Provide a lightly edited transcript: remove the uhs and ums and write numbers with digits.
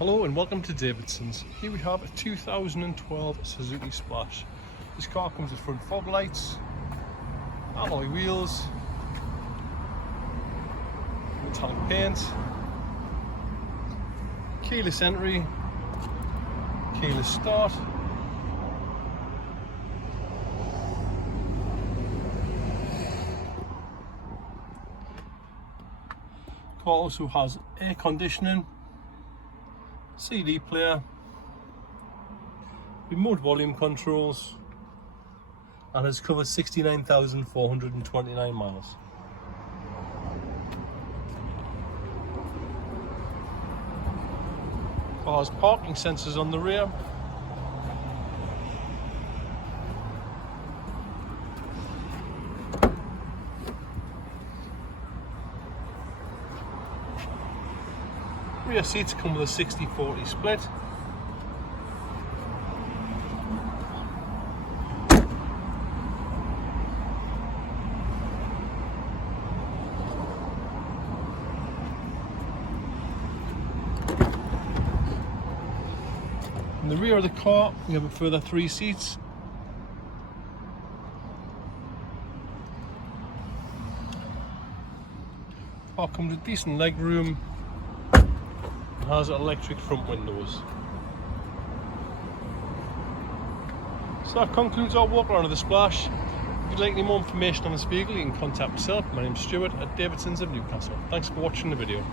Hello and welcome to Davidson's. Here we have a 2012 Suzuki Splash. This car comes with front fog lights, alloy wheels, metallic paint, keyless entry, keyless start, the car also has air conditioning, CD player, remote volume controls, and has covered 69,429 miles. Car has parking sensors on the rear, rear seats come with a 60/40 split. In the rear of the car we have a further 3 seats. The car comes with decent leg room. Has electric front windows. So that concludes our walk around of the Splash. If you'd like any more information on this vehicle, you can contact myself. My name's Stuart at Davidson's of Newcastle. Thanks for watching the video.